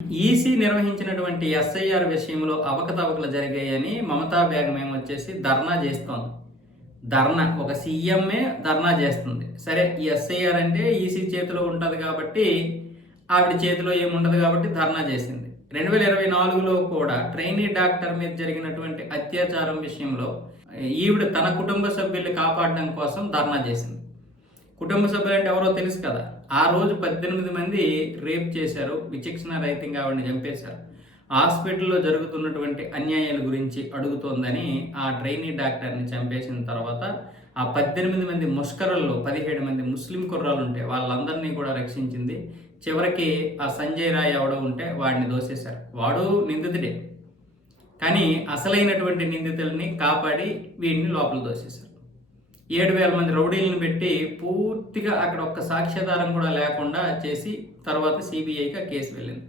EC నిర్వహించినటువంటి SIR విషయంలో అవకతవకలు జరిగాయని మమతా బేగం ఏమొచ్చేసి ధర్నా చేస్తోంది. ఒక సీఎంఏ ధర్నా చేస్తుంది. సరే, ఈ ఎస్ఐఆర్ అంటే ఈసీ చేతిలో ఉంటుంది కాబట్టి, ఆవిడ చేతిలో ఏముండదు కాబట్టి ధర్నా చేసింది. 2024లో కూడా ట్రైనీ డాక్టర్ మీద జరిగినటువంటి అత్యాచారం విషయంలో ఈవిడ తన కుటుంబ సభ్యుల్ని కాపాడడం కోసం ధర్నా చేసింది. కుటుంబ సభ్యులు అంటే ఎవరో తెలుసు కదా. ఆ రోజు 18 మంది రేప్ చేశారు, విచక్షణ రహితంగా ఆవిడని చంపేశారు. హాస్పిటల్లో జరుగుతున్నటువంటి అన్యాయాల గురించి అడుగుతోందని ఆ ట్రైనీ డాక్టర్ని చంపేసిన తర్వాత ఆ 18 మంది ముష్కరుల్లో 17 మంది ముస్లిం కుర్రాలు ఉంటే వాళ్ళందరినీ కూడా రక్షించింది. చివరికి ఆ సంజయ్ రాయ్ ఎవడో ఉంటే వాడిని దోసేశారు. వాడు నిందితుడే, కానీ అసలైనటువంటి నిందితుల్ని కాపాడి వీడిని లోపల దోసేశారు. 7,000 మంది రౌడీలను పెట్టి పూర్తిగా అక్కడ ఒక్క సాక్ష్యాధారం కూడా లేకుండా చేసి తర్వాత సిబిఐకి కేసు వెళ్ళింది.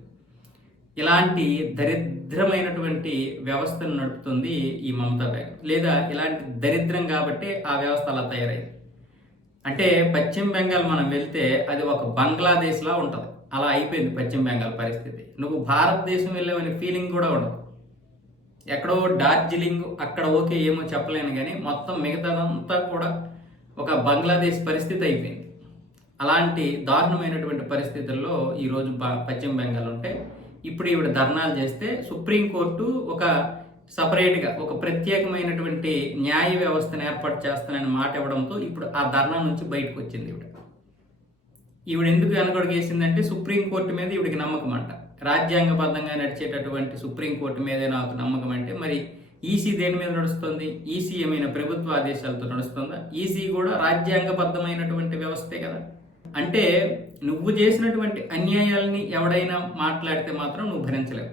ఇలాంటి దరిద్రమైనటువంటి వ్యవస్థను నడుపుతుంది ఈ మమతా బేగం. లేదా ఇలాంటి దరిద్రం కాబట్టి ఆ వ్యవస్థ అలా తయారైంది. అంటే పశ్చిమ బెంగాల్ మనం వెళ్తే అది ఒక బంగ్లాదేశ్లా ఉంటుంది. అలా అయిపోయింది పశ్చిమ బెంగాల్ పరిస్థితి. నువ్వు భారతదేశం వెళ్ళావనే ఫీలింగ్ కూడా ఉండదు. ఎక్కడో డార్జిలింగ్ అక్కడ ఓకే ఏమో చెప్పలేను, కానీ మొత్తం మిగతాదంతా కూడా ఒక బంగ్లాదేశ్ పరిస్థితి అయిపోయింది. అలాంటి దారుణమైనటువంటి పరిస్థితుల్లో ఈరోజు పశ్చిమ బెంగాల్ ఉంటే ఇప్పుడు ఈవిడ ధర్నాలు చేస్తే సుప్రీంకోర్టు ఒక సపరేట్గా ఒక ప్రత్యేకమైనటువంటి న్యాయ వ్యవస్థను ఏర్పాటు చేస్తానని మాట ఇవ్వడంతో ఇప్పుడు ఆ ధర్నా నుంచి బయటకు వచ్చింది ఈవిడ ఎందుకు వెనకడుగు వేసిందంటే సుప్రీంకోర్టు మీద ఈవిడికి నమ్మకం అంట. రాజ్యాంగబద్ధంగా నడిచేటటువంటి సుప్రీంకోర్టు మీదే నాకు నమ్మకం అంటే మరి ఈసీ దేని మీద నడుస్తుంది? ఈసీ ఏమైనా ప్రభుత్వ ఆదేశాలతో నడుస్తుందా? ఈసీ కూడా రాజ్యాంగబద్ధమైనటువంటి వ్యవస్థే కదా. అంటే నువ్వు చేసినటువంటి అన్యాయాలని ఎవడైనా మాట్లాడితే మాత్రం నువ్వు భరించలేవు.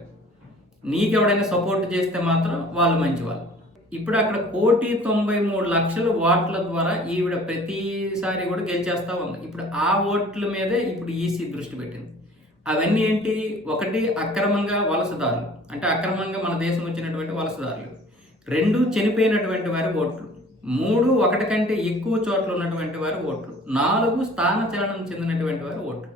నీకెవడైనా సపోర్ట్ చేస్తే మాత్రం వాళ్ళు మంచివాళ్ళు. ఇప్పుడు అక్కడ 1,93,00,000 ఓట్ల ద్వారా ఈవిడ ప్రతిసారి కూడా గెలిచేస్తా ఉంది. ఇప్పుడు ఆ ఓట్ల మీదే ఇప్పుడు ఈసీ దృష్టి పెట్టింది. అవన్నీ ఏంటి? ఒకటి, అక్రమంగా వలసదారులు, అంటే అక్రమంగా మన దేశం వచ్చినటువంటి వలసదారులు. 2, చనిపోయినటువంటి వారి ఓట్లు. 3, ఒకటి కంటే ఎక్కువ చోట్ల ఉన్నటువంటి వారి ఓట్లు. 4, స్థానచలనం చెందినటువంటి వారి ఓట్లు.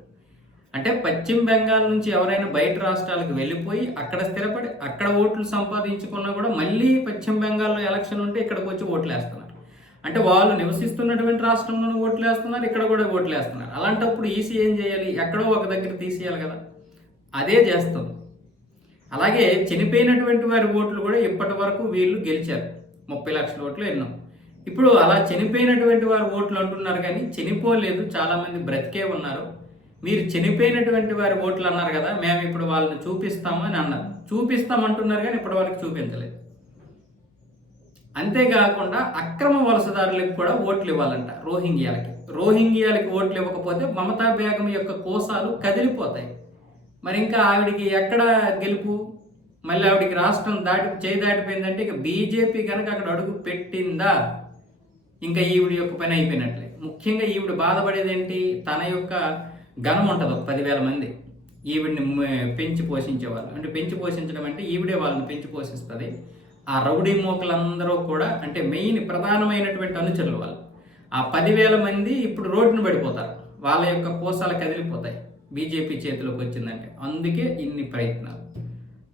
అంటే పశ్చిమ బెంగాల్ నుంచి ఎవరైనా బయట రాష్ట్రాలకు వెళ్ళిపోయి అక్కడ స్థిరపడి అక్కడ ఓట్లు సంపాదించుకున్నా కూడా మళ్ళీ పశ్చిమ బెంగాల్లో ఎలక్షన్ ఉంటే ఇక్కడికి వచ్చి ఓట్లు వేస్తున్నారు. అంటే వాళ్ళు నివసిస్తున్నటువంటి రాష్ట్రంలోనూ ఓట్లు వేస్తున్నారు, ఇక్కడ కూడా ఓట్లు వేస్తున్నారు. అలాంటప్పుడు ఈసీ ఏం చేయాలి? ఎక్కడో ఒక దగ్గర తీసేయాలి కదా. అదే చేస్తుంది. అలాగే చనిపోయినటువంటి వారి ఓట్లు కూడా ఇప్పటి వరకు వీళ్ళు గెలిచారు. 30 లక్షల ఓట్లు ఎన్నో. ఇప్పుడు అలా చనిపోయినటువంటి వారి ఓట్లు అంటున్నారు, కానీ చనిపోలేదు, చాలామంది బ్రతికే ఉన్నారు. మీరు చనిపోయినటువంటి వారి ఓట్లు అన్నారు కదా, మేము ఇప్పుడు వాళ్ళని చూపిస్తాము అని అన్నారు. చూపిస్తామంటున్నారు కానీ ఇప్పటి వరకు చూపించలేదు. అంతేకాకుండా అక్రమ వలసదారులకు కూడా ఓట్లు ఇవ్వాలంట. రోహింగ్యాలకి ఓట్లు ఇవ్వకపోతే మమతా బేగం యొక్క కోసాలు కదిలిపోతాయి. మరి ఇంకా ఆవిడికి ఎక్కడ గెలుపు? మళ్ళీ ఆవిడికి రాష్ట్రం దాటిపోయిందంటే ఇక బీజేపీ కనుక అక్కడ అడుగు పెట్టిందా ఇంకా ఈవిడి యొక్క పని అయిపోయినట్లే. ముఖ్యంగా ఈవిడ బాధపడేది ఏంటి? తన యొక్క గణం ఉంటుంది, 10,000 మంది ఈవిడిని పెంచి పోషించేవాళ్ళు. అంటే పెంచి పోషించడం అంటే ఈవిడే వాళ్ళని పెంచి పోషిస్తుంది. ఆ రౌడీ మోకలందరూ కూడా అంటే మెయిన్ ప్రధానమైనటువంటి అనుచరులు వాళ్ళు. ఆ 10,000 మంది ఇప్పుడు రోడ్డును పడిపోతారు, వాళ్ళ యొక్క కోసాలు కదిలిపోతాయి బీజేపీ చేతిలోకి వచ్చిందంటే. అందుకే ఇన్ని ప్రయత్నాలు.